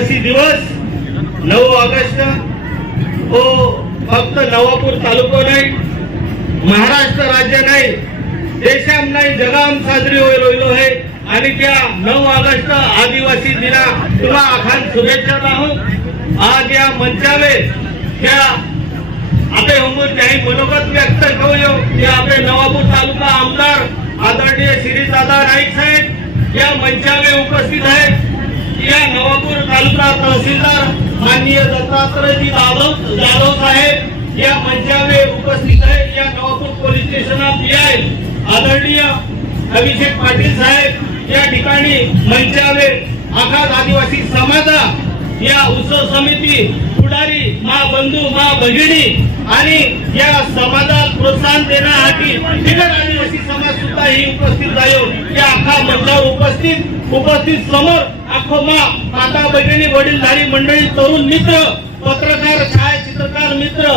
आदिवासी दिवस नऊ ऑगस्ट तो फक्त नवापूर तालुका नाही महाराष्ट्र राज्य नाही देशाम नाही जगाम साजरी होईल राहिलो आहे आणि त्या नऊ ऑगस्ट आदिवासी दिना तुला आखान शुभेच्छा राहू. आज या मंचावे त्या आपे होमून त्याही मनोगत व्यक्त करूया. ते आपले नवापूर तालुका आमदार आदरणीय श्री दादा नाईक साहेब या मंचावे उपस्थित आहेत. या नवापूर तालुका तहसीलदार माननीय दत्तात्रयजी जाधव जाधव साहेब या मंचावे उपस्थित आहेत. या नवापूर पोलीस स्टेशनला पी आय आदरणीय अभिषेक पाटील साहेब या ठिकाणी मंचावे आखात आदिवासी समाजा या उत्सव समिती पुढारी मा बंधू मा भगिनी आणि या समाजाला प्रोत्साहन देण्यासाठी बिगर आदिवासी समाज सुद्धा ही उपस्थित आहे. या अख्खा मंचावर उपस्थित उपस्थित समोर अख्खो मा माता वडील वडीलधारी मंडळी तरुण मित्र पत्रकार छायाचित्रकार मित्र.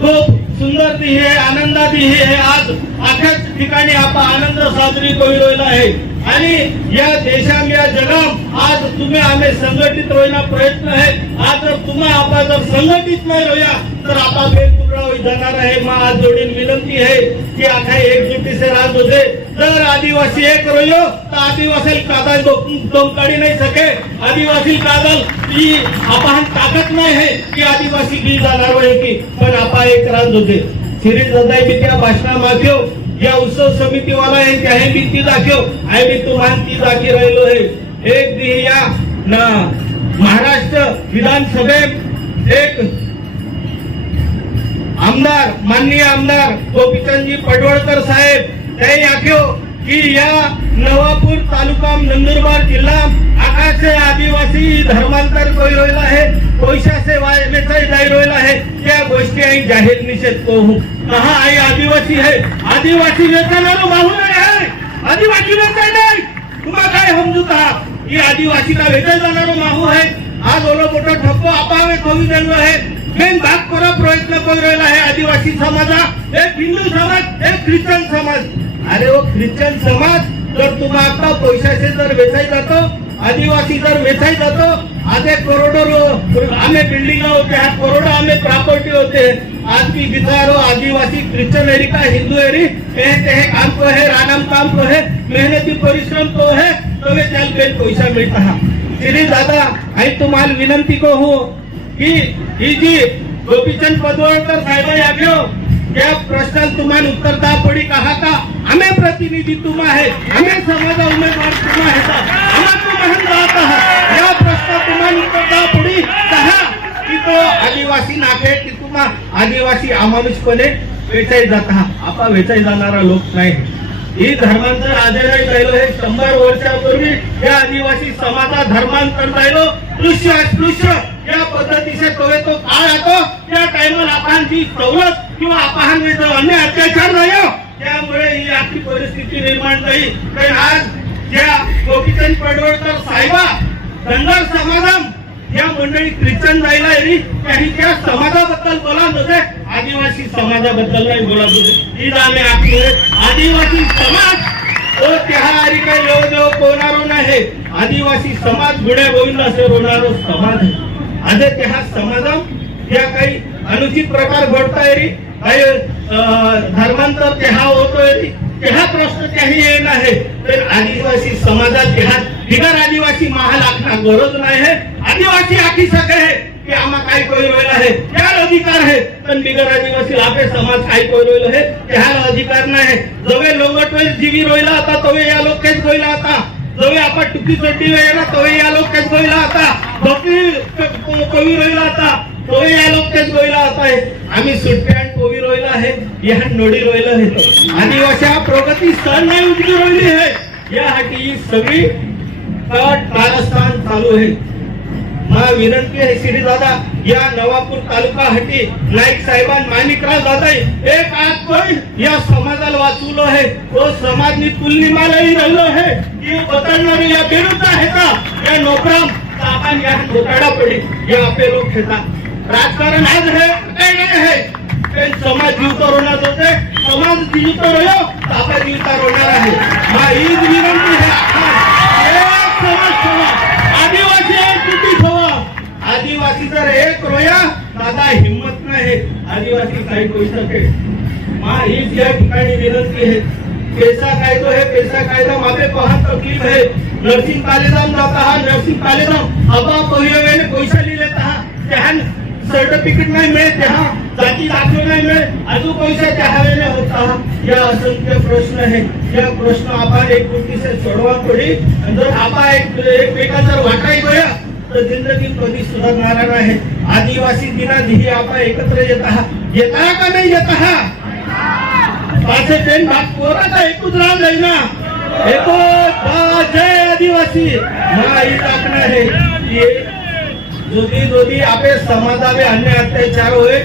खूप सुंदर ती हे आनंदाती हे हे. आज अख्याच ठिकाणी आपण आनंद साजरी करू आहे. आणि या देशाम या जगाम आज तुम्ही आम्ही संघटित होईना प्रयत्न आहे. आज जर तुम्हा आपण जर संघटित नाही होया तर आपा बेल तुकडा होई जाणार आहे. मग आज जोडीन विनंती आहे की आखा एकजुटी से राज होते. जर आदिवासी एक रोयो तो आदिवासी कादल तुम कड़ी नाही सके. आदिवासी कादल की आपण ताकत नाही है कि आदिवासी की जाणार आहे की. पण आपा एक रान होते श्री दादा मी त्या भाषणा माग्यो हो. या उत्सव समिती वाला आहे त्या मी ती दाखव हो. आहे मी तुम्हाला ती दाखी राहिलो आहे. एक दी या ना महाराष्ट्र विधानसभेत एक आमदार माननीय आमदार गोपीचंदजी पडवळकर साहेब त्यांनी आख्यो की या नवापूर तालुका नंदुरबार जिल्हा आकाशे आदिवासी धर्मांतर करी रोहिला आहे पैशाचे वेचाई जाई रोहिला आहे. त्या गोष्टी आई जाहीर निषेध करू. कहा आई आदिवासी आहे आदिवासी वेचायला माहू नाही आहे आदिवासी वेचाय नाही. तुम्हाला काय समजूत आहात ही आदिवासीला वेगळे जाणारो माहू आहे आज ओलो मोठा ठप्पो आपावे कवी दिलो आहे. मेन भाग करा प्रयत्न करू राहिला आहे आदिवासी समाजा. एक हिंदू समाज एक ख्रिश्चन समाज. अरे वो ख्रिश्चन समाज जर तुम्हाला आता पैशाचे जर वेचाय जातो आदिवासी जर वेचाय जातो आधे करोडो रो- आम्ही बिल्डिंग होते हा करोडो आम्ही प्रॉपर्टी होते. आज की बिचारो आदिवासी क्रिश्चन एरी का हिंदू एरी ते ते काम को है रानम काम को है मेहनती परिश्रम तो है तो वे त्याल बेल पैसा मिलता हा. श्री दादा आई तुम्हाला विनंती को हो की ही जी गोपीचंद पदवळकर साहेब आग्यो त्या प्रश्न तुम्हाला उत्तर दा पडी कहा का? आम्ही प्रतिनिधी तुम है हमें समाजा उमेदवार तुम है का तुम्हाला या प्रश्न तुम्हाला उत्तर दा पडी कहा कि तो आदिवासी नाके की तुम आदिवासी अमानुषपणे वेचाई जाता आपा वेचाई जाणारा लोक नाही. ही धर्मांतर आजही राहिलो हे शंभर वर्षापूर्वी या आदिवासी समाजा धर्मांतर राहिलो दृश्य अस्पृश्य या पद्धतीचे तो काळ येतो त्या टायमाला आपण जी सवलत किंवा अपहान मिळतो अन्य अत्याचार नाही त्यामुळे ही आपली परिस्थिती निर्माण झाली तर आज ज्या गोपीचंद पडवळकर साहेबा धनगर समाजम या मंडळी ख्रिश्चन जायला येईल काही त्या समाजाबद्दल बोला नसे आदिवासी समाजाबद्दल नाही बोला होते ही झाले आपले. आदिवासी समाज तो त्या काय काही देव देव पोहणारो नाही. आदिवासी समाज गुड्या गोविंद असे रोवणारो समाज आहे. आज त्या समाजाम या काही अनुचित प्रकार घडता येईल काही अं, धर्मांतर तेहा होतोय तेहा प्रश्न त्याही येत आहे? तर आदिवासी समाजात तेहा बिगर आदिवासी महाल आखना गरज नाही आहे? आदिवासी आखी सगळे आहे की आम्हा काय कोई आहे? त्याला अधिकार आहे. पण बिगर आदिवासी आपले समाज काय कोई आहे? त्याला अधिकार नाही आहे. जवे लोंगटवेल जीवी रोयला होता तवे या लोक केच रोयला आता. जवे आपण टुकी चड्डी वेळेला तवे या लोक केच रोयला आता कवी कोवी रोयला आता. तवे या लोक तेच रोयला आता. आम्ही सुट्ट्या रोयला आहे या नोडी रोयला आहे आणि अशा प्रगती सण नाही उजवी रोयली आहे. यासाठी सगळी कट कारस्थान चालू आहे. मला विनंती आहे श्री दादा या नवापूर तालुका हटी नाईक साहेबान माणिकराव दादा एक आज पण या समाजाला वाचवलं आहे. तो समाजनी तुलनीमालाही राहिलो आहे. की बदलणारी या विरुद्ध आहे का? या नोकराम तर आपण या घोटाळा पडी या आपले लोक घेतात राजकारण आज आहे काय नाही आहे ते समाज जीवता रोवणार होते समाज जीवतो रोयो आपला जीवता रोवणार आहे. मग हीच विनंती आहे. समाज ठेवा. आदिवासी एक ठेवा. आदिवासी जर एक रोया दादा हिम्मत नाही. आदिवासी काही करू शके मा हीच या ठिकाणी विनंती आहे. पैसा कायदो है पैसा कायदा मागे पहा तकलीफ है नर्सिंग कॉलेजात जाता हा नर्सिंग कॉलेजात अबा पहिल्या पैसा लिहिले हा. त्याहान सर्टिफिकेट नाही मिळत त्या जाती दाखवण्यामुळे अजून पैसा त्या हवेने होता या असंख्य प्रश्न आहे या प्रश्न आपण एक गोष्टी सोडवा पडी आणि जर आपण एक एकमेका जर वाटाई गया तर जिंदगी कधी सुधारणार नाही आदिवासी दिनाधी आपण एकत्र येत आहात. येत आहात का नाही येत आहात? माझे पेन भाग कोणाचा एकूच राहून जाईल ना? एको जय आदिवासी माई टाकणं आहे ये. जोदी जोदी आपे समाजावे अन्य अत्याचार होय.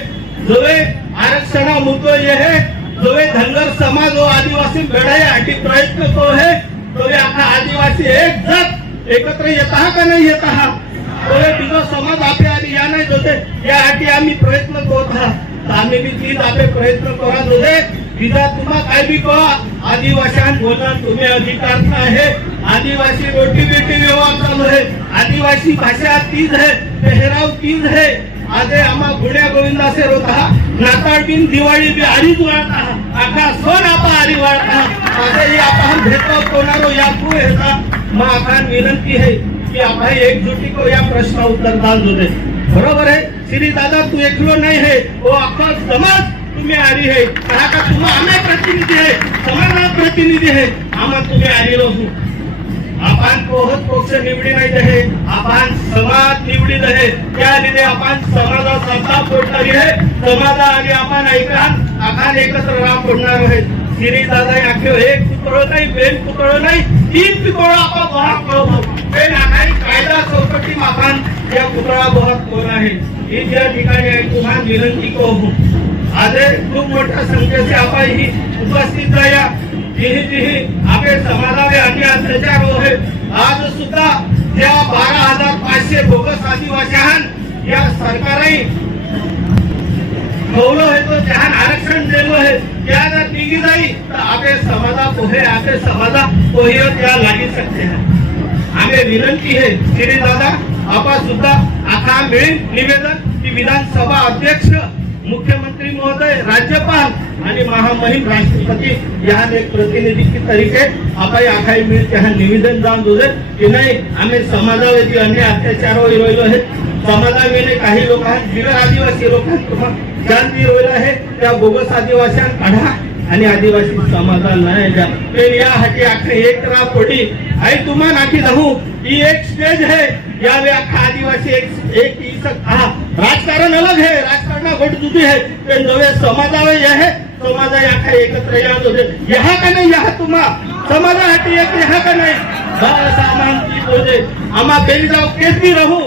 जोवे आरक्षण मुद्दो ये है जोवे धनगर समाज हो आदिवासी लड़ाई आठी प्रयत्न तो है तोवे आता आदिवासी एक जात एकत्र येत का नाही येत? तो तोवे बिजो समाज आपे आधी या नाही जोते यासाठी आम्ही प्रयत्न करत आहात आम्ही बी तीच आपले प्रयत्न करा जोते विधा तुम्हा काय बी कळा आदिवाशांत बोलणार तुम्ही अधिकार आहे आदिवासी रोटी बेटी व्यवहार चालू आहे आदिवासी भाषा तीज है पेहराव तीज है आज आम्हा गुण्या गोविंदा से होता नाताळ बिन दिवाळी बी आडीच वाळता आका सण आपा आडी वाळता आता हे आपण भेटतो कोणारो या तू हेचा मग आपण विनंती आहे की आपण एकजुटी को या प्रश्न उत्तर दाल दे बरोबर आहे श्री दादा तू एकलो नाही है ओ अख्खा समाज तुम्ही आली है कहा का तुम्हा आम्ही प्रतिनिधी आहे समाजात प्रतिनिधी आहे आम्हा तुम्ही आली रहू आपण पोहत पक्ष निवडी नाही आहे. आपण समाज निवडीत आहे. त्या रीती आपण समाजाचा साथ फोडणारी आहे. समाजा आणि आपण ऐका. आपण एकत्र राम फोडणार आहे. श्री दादा आखे एक पुतळ नाही बेन पुतळ नाही तीन पुतळ आपण बहात कळवू बेन कायदा चौकटी आपण या पुतळा बहात कोण आहे? ही ज्या ठिकाणी आहे तुम्हाला विनंती करू. आज खूप मोठ्या संख्येचे आपण ही उपस्थित राहा जिही आपले समाजावे अन्य अत्याचार होय आज सुद्धा त्या बारा हजार पाचशे बोगस आदिवासी या सरकारही कौलो है तो जहान आरक्षण दिलो है त्या जर निघी जाई तर आपले समाजा पोहे आपले समाजा पोहे त्या लागी सकते हैं आम्ही विनंती आहे श्री दादा आपण सुद्धा आता मिळेल निवेदन की विधानसभा अध्यक्ष मुख्यमंत्री महोदय राज्यपाल आणि महामहिम राष्ट्रपती यहाँ एक प्रतिनिधी की तरीके आपण आखाई मिळेल त्या निवेदन जाऊन दुजे की नाही आम्ही समाजावरती अन्य अत्याचार रोयलो आहेत समाजावेने काही लोकांना बिगर आदिवासी लोकांना तुम्हाला शांती रोहिल आहे त्या बोगस आदिवासींना काढा. आणि आदिवासी समाजाला नाही द्या. पण यासाठी आखरी एक राह पोटी आई तुम्हा नाकी जाऊ ही एक स्टेज है यावे अख्खा आदिवासी एक एक ही सक राजकारण अलग है राजकारण गोट जुदी है पण नवे समाजावे यह है समाजा अख्खा एकत्र या होते यहाँ का नाही यहाँ तुम्हा समाजासाठी एक यहा का नाही? बस आम्हाला ती आम्हा बेली जाऊ केस बी राहू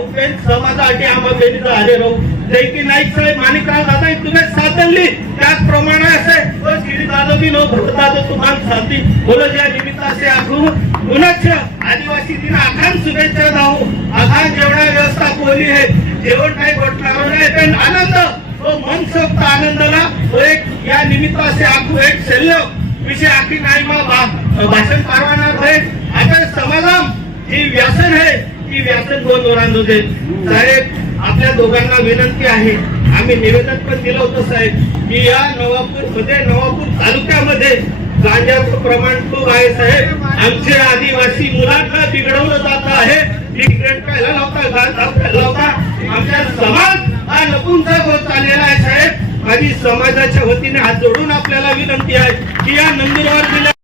समाजासाठी आम्हा बेली जाऊ आले राहू. जैकी नाईक साहेब माणिकराव दादा तुम्ही साथ दिली त्याचप्रमाणे असे श्री दादा बी नो भरतात तुम्हाला साथी बोलो या निमित्ताचे आखू पुनच्छ आदिवासी दिन आखान शुभेच्छा जाऊ आखान जेवढा व्यवस्था कोली आहे जेवण काही घटणार नाही पण आनंद तो मनसोक्त आनंदाला तो एक या निमित्ताचे आखू एक शल्य विषय आखी नाही मग भाषण पारवाणार आहे आता समाजाम जी व्यासन आहे. ती व्यासन दोन वरांत होते साहेब आपल्या दोघांना विनंती आहे. आम्ही निवेदन पण दिलं होतं साहेब. की या नवापूरमध्ये नवापूर तालुक्यामध्ये गांजाचं प्रमाण खूप आहे साहेब. आमचे आदिवासी मुलांना बिघडवलं जात आहे. सिगरेट प्यायला लावता आमच्या समाज हा नपुंसक होत चाललेला आहे साहेब. आणि समाजाच्या वतीने हात जोडून आपल्याला विनंती आहे की या नंदुरबार जिल्ह्यात